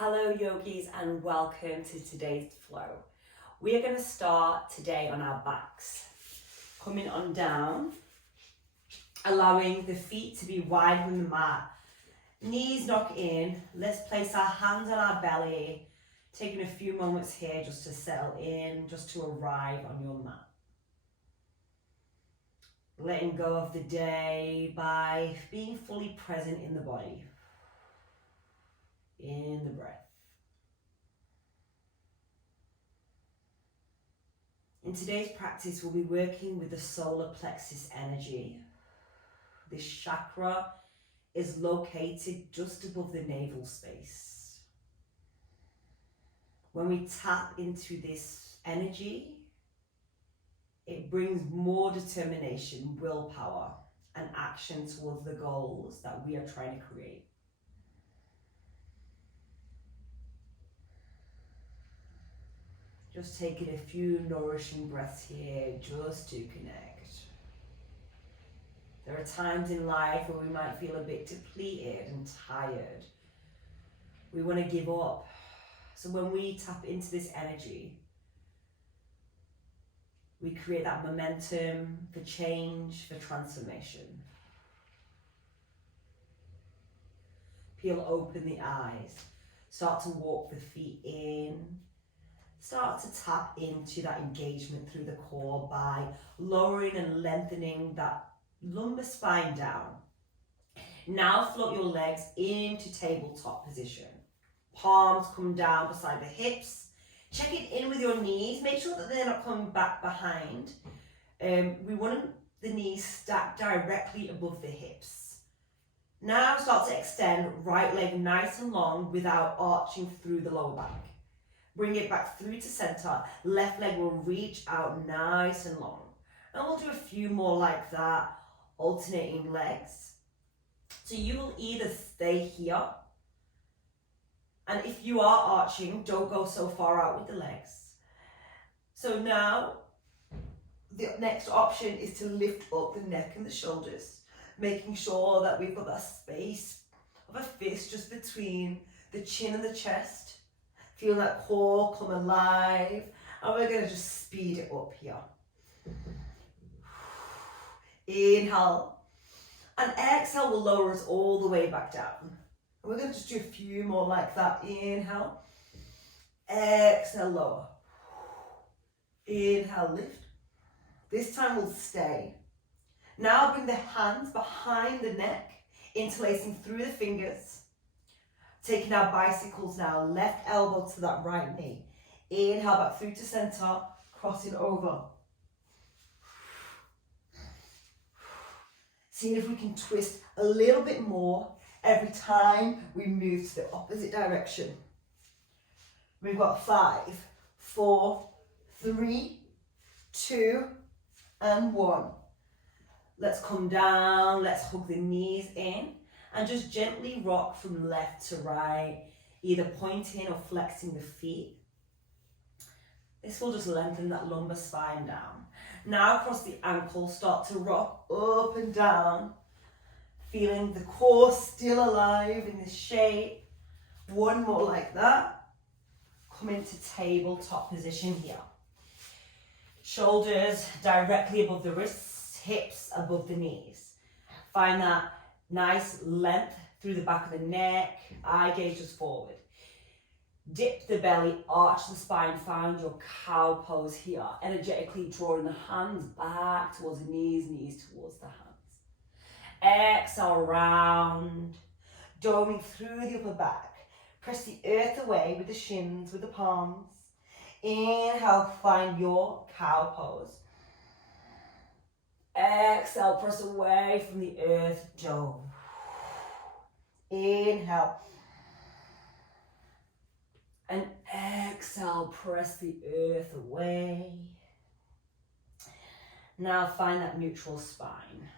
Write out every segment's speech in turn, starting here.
Hello yogis and welcome to today's flow. We are going to start today on our backs, coming on down, allowing the feet to be wide on the mat, knees knock in. Let's place our hands on our belly, taking a few moments here just to settle in, just to arrive on your mat. Letting go of the day by being fully present in the body, in the breath. In today's practice, we'll be working with the solar plexus energy. This chakra is located just above the navel space. When we tap into this energy, it brings more determination, willpower, and action towards the goals that we are trying to create. Just taking a few nourishing breaths here just to connect. There are times in life where we might feel a bit depleted and tired. We want to give up. So when we tap into this energy, we create that momentum for change, for transformation. Peel open the eyes. Start to walk the feet in. Start to tap into that engagement through the core by lowering and lengthening that lumbar spine down. Now float your legs into tabletop position. Palms come down beside the hips. Check it in with your knees. Make sure that they're not coming back behind. We want the knees stacked directly above the hips. Now start to extend right leg nice and long without arching through the lower back. Bring it back through to center. Left leg will reach out nice and long. And we'll do a few more like that, alternating legs. So you will either stay here, and if you are arching, don't go so far out with the legs. So now, the next option is to lift up the neck and the shoulders, making sure that we've got that space of a fist just between the chin and the chest. Feel that core come alive, and we're going to just speed it up here. Inhale, and exhale will lower us all the way back down. And we're going to just do a few more like that. Inhale, exhale, lower. Inhale, lift. This time we'll stay. Now bring the hands behind the neck, interlacing through the fingers. Taking our bicycles now, left elbow to that right knee. Inhale back through to center, crossing over. Seeing if we can twist a little bit more every time we move to the opposite direction. We've got 5, 4, 3, 2, and 1. Let's come down, let's hug the knees in. And just gently rock from left to right, either pointing or flexing the feet. This will just lengthen that lumbar spine down. Now across the ankles, start to rock up and down, feeling the core still alive in this shape. One more like that. Come into tabletop position here. Shoulders directly above the wrists, hips above the knees. Find that nice length through the back of the neck, eye gazes forward. Dip the belly, arch the spine, find your cow pose here. Energetically drawing the hands back towards the knees, knees towards the hands. Exhale, round, doming through the upper back. Press the earth away with the shins, with the palms. Inhale, find your cow pose. Exhale, press away from the earth, dome. Inhale. And exhale, press the earth away. Now find that neutral spine.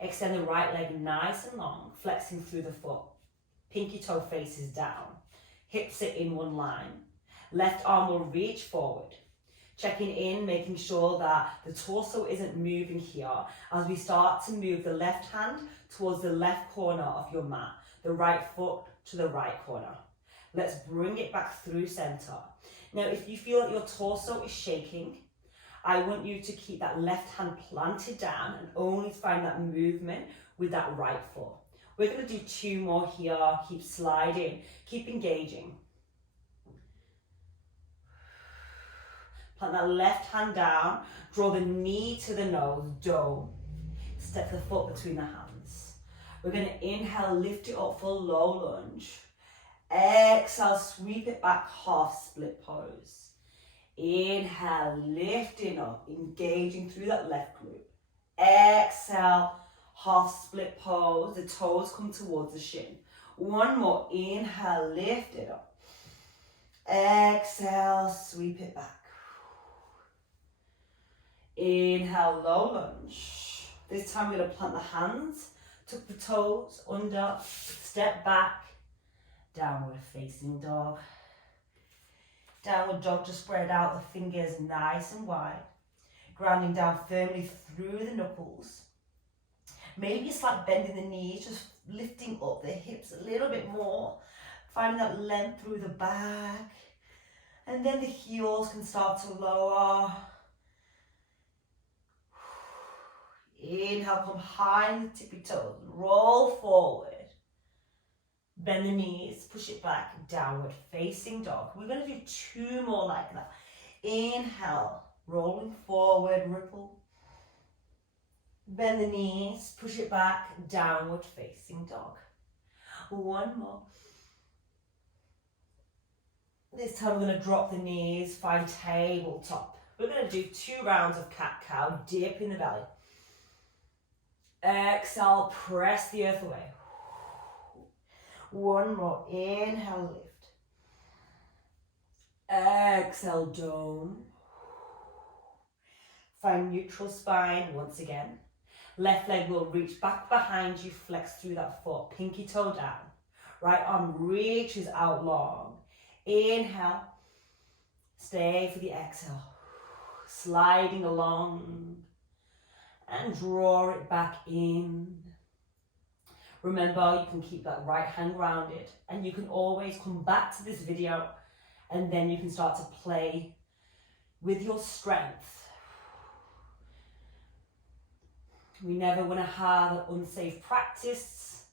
Extend the right leg nice and long, flexing through the foot. Pinky toe faces down. Hips sit in one line. Left arm will reach forward. Checking in, making sure that the torso isn't moving here as we start to move the left hand towards the left corner of your mat, the right foot to the right corner. Let's bring it back through center. Now, if you feel that your torso is shaking, I want you to keep that left hand planted down and only find that movement with that right foot. We're going to do 2 more here. Keep sliding, keep engaging. Plant that left hand down, draw the knee to the nose, dome. Step the foot between the hands. We're going to inhale, lift it up for low lunge. Exhale, sweep it back, half split pose. Inhale, lifting up, engaging through that left glute. Exhale, half split pose. The toes come towards the shin. 1 more. Inhale, lift it up. Exhale, sweep it back. Inhale, low lunge. This time we're going to plant the hands, tuck the toes under, step back, downward facing dog. Downward dog, just spread out the fingers nice and wide, grounding down firmly through the knuckles. Maybe a slight bend in the knees, just lifting up the hips a little bit more, finding that length through the back, and then the heels can start to lower. Inhale, come high in the tippy toes, roll forward. Bend the knees, push it back, downward facing dog. We're going to do 2 more like that. Inhale, rolling forward, ripple. Bend the knees, push it back, downward facing dog. 1 more. This time we're going to drop the knees, find tabletop. We're going to do 2 rounds of cat-cow, dip in the belly. Exhale, press the earth away. 1 more. Inhale, lift. Exhale, dome. Find neutral spine once again. Left leg will reach back behind you, flex through that foot, pinky toe down. Right arm reaches out long. Inhale. Stay for the exhale. Sliding along. And draw it back in. Remember, you can keep that right hand grounded, and you can always come back to this video and then you can start to play with your strength. We never want to have an unsafe practice,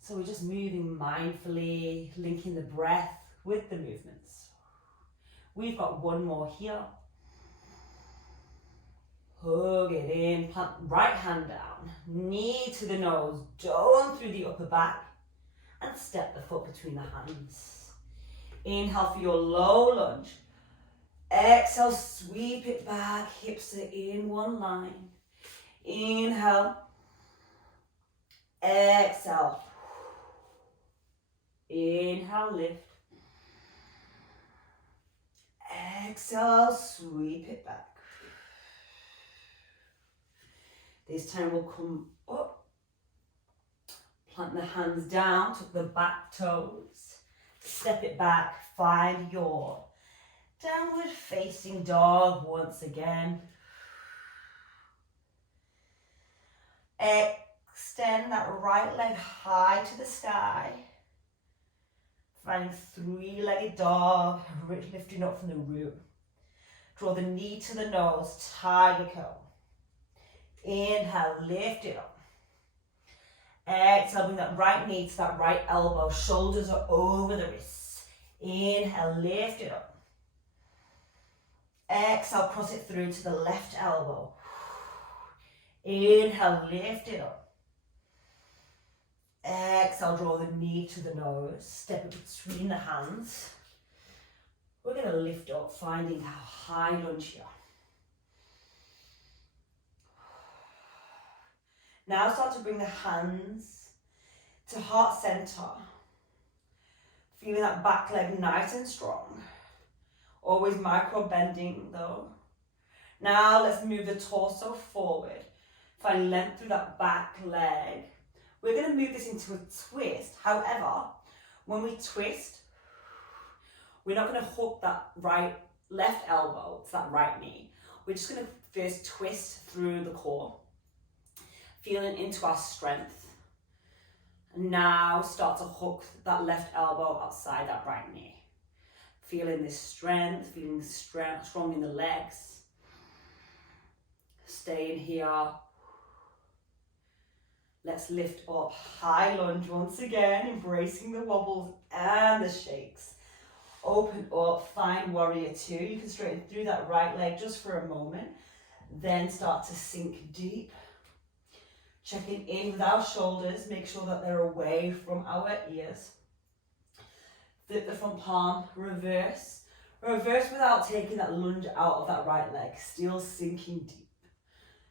so we're just moving mindfully, linking the breath with the movements. We've got 1 more here. Hug it in, plant right hand down, knee to the nose, dome through the upper back, and step the foot between the hands. Inhale for your low lunge. Exhale, sweep it back, hips are in one line. Inhale. Exhale. Inhale, lift. Exhale, sweep it back. This time we'll come up, plant the hands down, tuck the back toes, step it back, find your downward facing dog once again. Extend that right leg high to the sky. Finding 3-legged dog, lifting up from the root. Draw the knee to the nose, tiger curl. Inhale, lift it up. Exhale, bring that right knee to that right elbow. Shoulders are over the wrists. Inhale, lift it up. Exhale, cross it through to the left elbow. Inhale, lift it up. Exhale, draw the knee to the nose. Step it between the hands. We're going to lift up, finding our high lunge here. Now start to bring the hands to heart center. Feeling that back leg nice and strong. Always micro bending though. Now let's move the torso forward. Find length through that back leg. We're going to move this into a twist. However, when we twist, we're not going to hook that left elbow to that right knee. We're just going to first twist through the core. Feeling into our strength. And now start to hook that left elbow outside that right knee. Feeling this strength, feeling strong in the legs. Staying here. Let's lift up, high lunge once again, embracing the wobbles and the shakes. Open up, find warrior two. You can straighten through that right leg just for a moment. Then start to sink deep. Checking in with our shoulders, make sure that they're away from our ears. Flip the front palm, reverse. Reverse without taking that lunge out of that right leg, still sinking deep.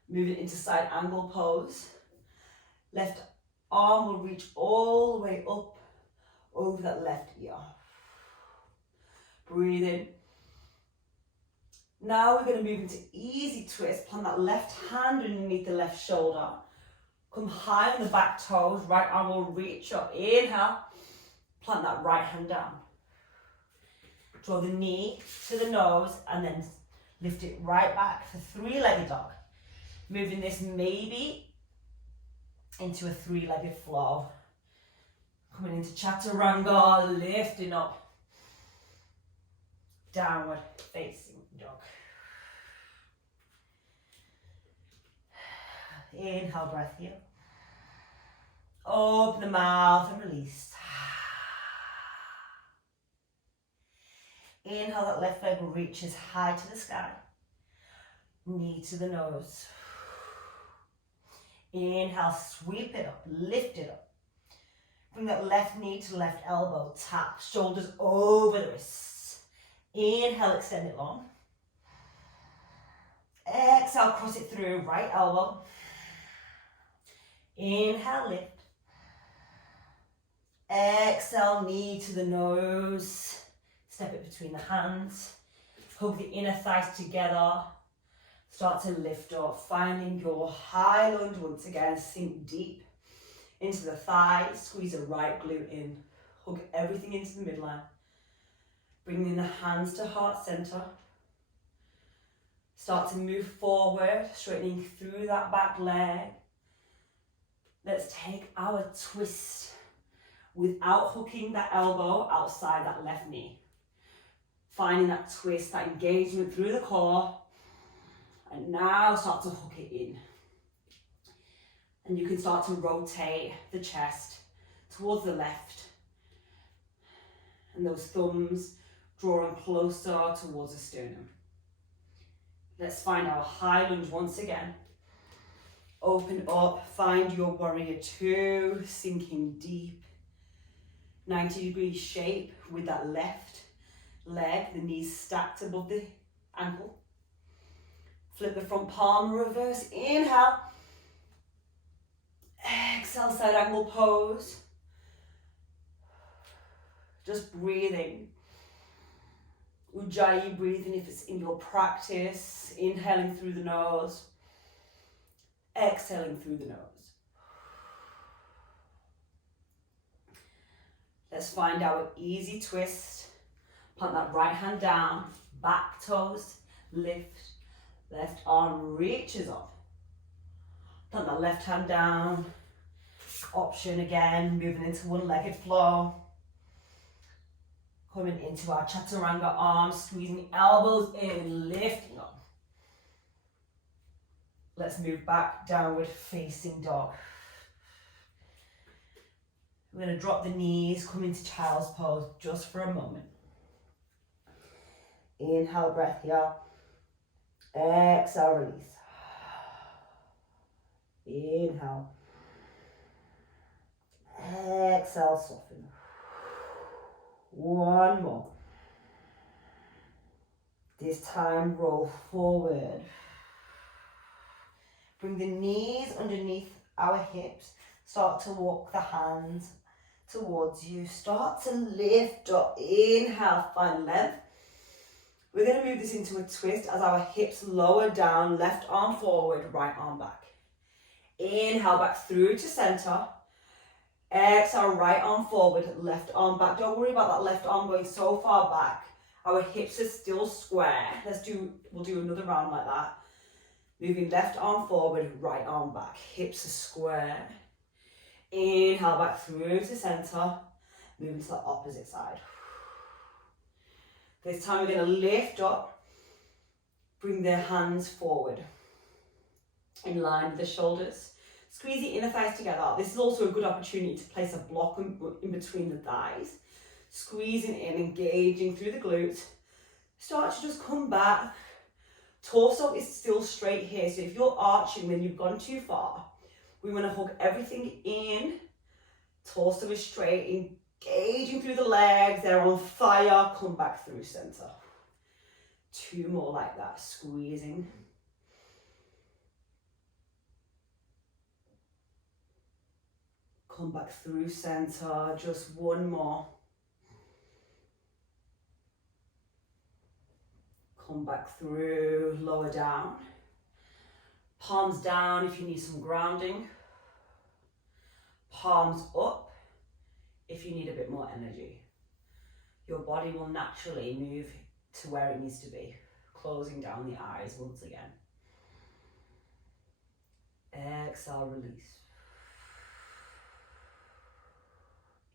Moving into side angle pose. Left arm will reach all the way up over that left ear. Breathe in. Now we're going to move into easy twist. Plant that left hand underneath the left shoulder. Come high on the back toes. Right arm will reach up. Inhale. Plant that right hand down. Draw the knee to the nose and then lift it right back for three-legged dog. Moving this maybe into a three-legged flow. Coming into chaturanga, lifting up. Downward facing dog. Inhale, breath here. Open the mouth and release. Inhale, that left leg reaches high to the sky. Knee to the nose. Inhale, sweep it up, lift it up. Bring that left knee to left elbow, tap, shoulders over the wrists. Inhale, extend it long. Exhale, cross it through, right elbow. Inhale, lift. Exhale, knee to the nose. Step it between the hands. Hug the inner thighs together. Start to lift up, finding your high lunge once again. Sink deep into the thighs. Squeeze the right glute in. Hug everything into the midline. Bringing the hands to heart center. Start to move forward, straightening through that back leg. Let's take our twist without hooking that elbow outside that left knee. Finding that twist, that engagement through the core. And now start to hook it in. And you can start to rotate the chest towards the left. And those thumbs drawing closer towards the sternum. Let's find our high lunge once again. Open up, find your warrior two, sinking deep. 90-degree shape with that left leg, the knees stacked above the ankle. Flip the front palm, reverse, inhale. Exhale, side angle pose. Just breathing. Ujjayi breathing if it's in your practice. Inhaling through the nose. Exhaling through the nose. Let's find our easy twist. Plant that right hand down. Back toes lift. Left arm reaches up. Plant that left hand down. Option again, moving into one-legged flow. Coming into our chaturanga arms, squeezing elbows in, lifting up. Let's move back, downward facing dog. We're going to drop the knees, come into child's pose just for a moment. Inhale, breath here. Exhale, release. Inhale. Exhale, soften. One more. This time, roll forward. Bring the knees underneath our hips. Start to walk the hands towards you. Start to lift up. Inhale, find length. We're going to move this into a twist as our hips lower down, left arm forward, right arm back. Inhale, back through to center. Exhale, right arm forward, left arm back. Don't worry about that left arm going so far back. Our hips are still square. We'll do another round like that. Moving left arm forward, right arm back. Hips are square. Inhale back through to center. Moving to the opposite side. This time we're going to lift up. Bring the hands forward. In line with the shoulders. Squeeze the inner thighs together. This is also a good opportunity to place a block in between the thighs. Squeezing in, engaging through the glutes. Start to just come back. Torso is still straight here. So if you're arching when you've gone too far, we want to hug everything in. Torso is straight, engaging through the legs. They're on fire. Come back through center. 2 more like that. Squeezing. Come back through center. Just 1 more. Come back through. Lower down. Palms down if you need some grounding. Palms up if you need a bit more energy. Your body will naturally move to where it needs to be. Closing down the eyes once again. Exhale, release.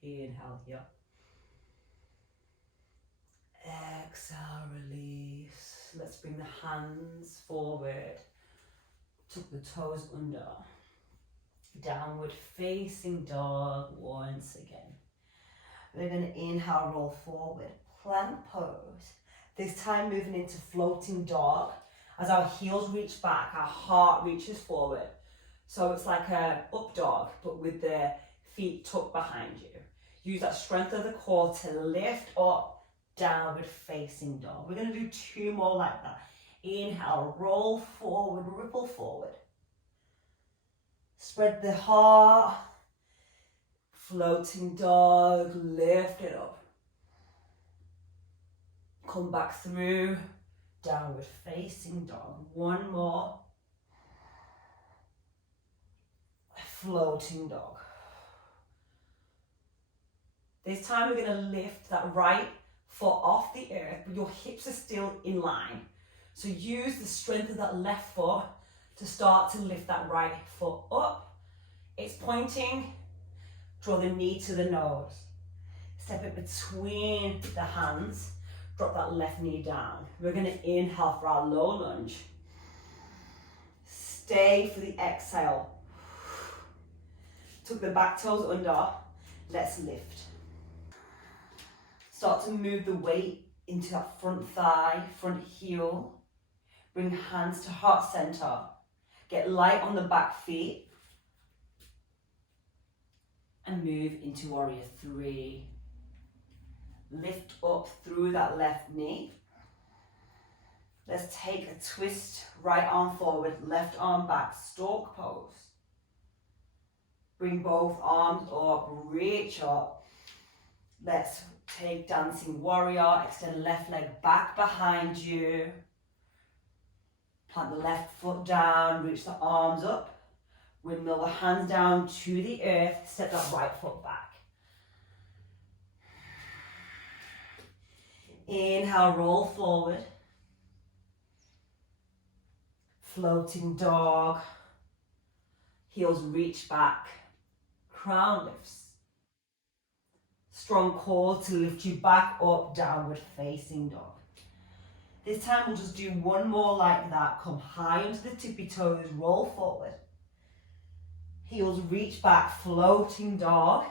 Inhale here. Exhale, release. Let's bring the hands forward. Tuck the toes under. Downward facing dog once again. We're going to inhale, roll forward, plank pose. This time moving into floating dog. As our heels reach back, our heart reaches forward. So it's like a up dog, but with the feet tucked behind you. Use that strength of the core to lift up, downward facing dog. We're going to do 2 more like that. Inhale, roll forward, ripple forward. Spread the heart. Floating dog, lift it up. Come back through, downward facing dog. 1 more. Floating dog. This time we're going to lift that right foot off the earth, but your hips are still in line. So use the strength of that left foot to start to lift that right foot up. It's pointing. Draw the knee to the nose. Step it between the hands. Drop that left knee down. We're going to inhale for our low lunge. Stay for the exhale. Tuck the back toes under. Let's lift. Start to move the weight into that front thigh, front heel. Bring hands to heart center. Get light on the back feet. And move into warrior 3. Lift up through that left knee. Let's take a twist, right arm forward, left arm back, stork pose. Bring both arms up, reach up. Let's take dancing warrior, extend left leg back behind you. Plant the left foot down, reach the arms up. Windmill the hands down to the earth, step that right foot back. Inhale, roll forward. Floating dog. Heels reach back. Crown lifts. Strong core to lift you back up, downward facing dog. This time we'll just do 1 more like that. Come high onto the tippy toes, roll forward. Heels reach back, floating dog.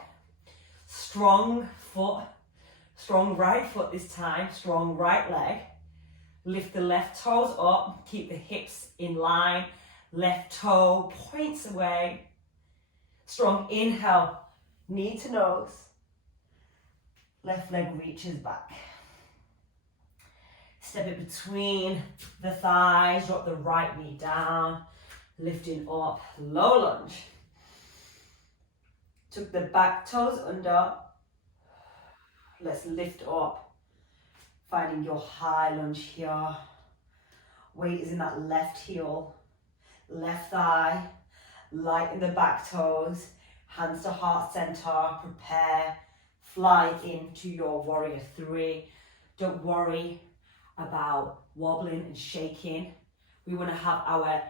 Strong foot, strong right foot this time, strong right leg. Lift the left toes up, keep the hips in line. Left toe points away. Strong inhale, knee to nose. Left leg reaches back. Step it between the thighs, drop the right knee down. Lifting up, low lunge. Tuck the back toes under. Let's lift up. Finding your high lunge here. Weight is in that left heel, left thigh, light in the back toes, hands to heart center, prepare, fly into your warrior 3. Don't worry about wobbling and shaking. We want to have our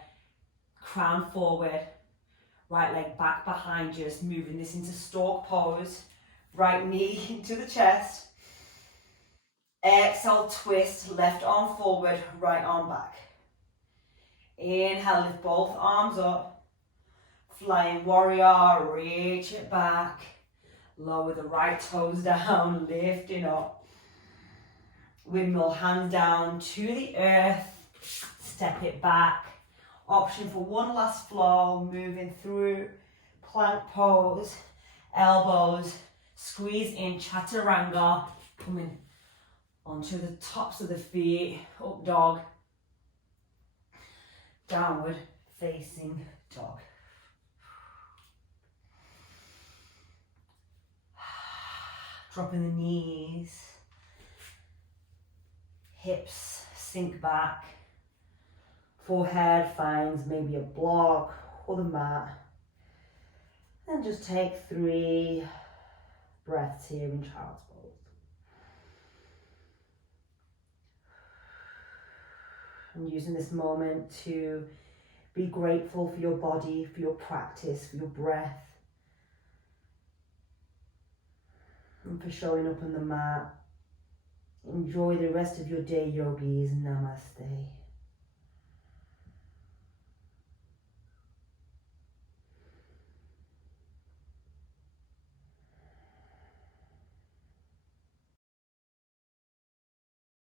crown forward, Right leg back behind you, just moving this into stork pose. Right knee into the chest. Exhale, twist, left arm forward, right arm back. Inhale, lift both arms up. Flying warrior, reach it back. Lower the right toes down, lifting up. Windmill, hands down to the earth. Step it back. Option for one last flow, moving through plank pose. Elbows, squeeze in chaturanga. Coming onto the tops of the feet. Up dog. Downward facing dog. Dropping the knees. Hips sink back. Forehead finds maybe a block or the mat. And just take 3 breaths here in child's pose. And using this moment to be grateful for your body, for your practice, for your breath. And for showing up on the mat. Enjoy the rest of your day, yogis. Namaste.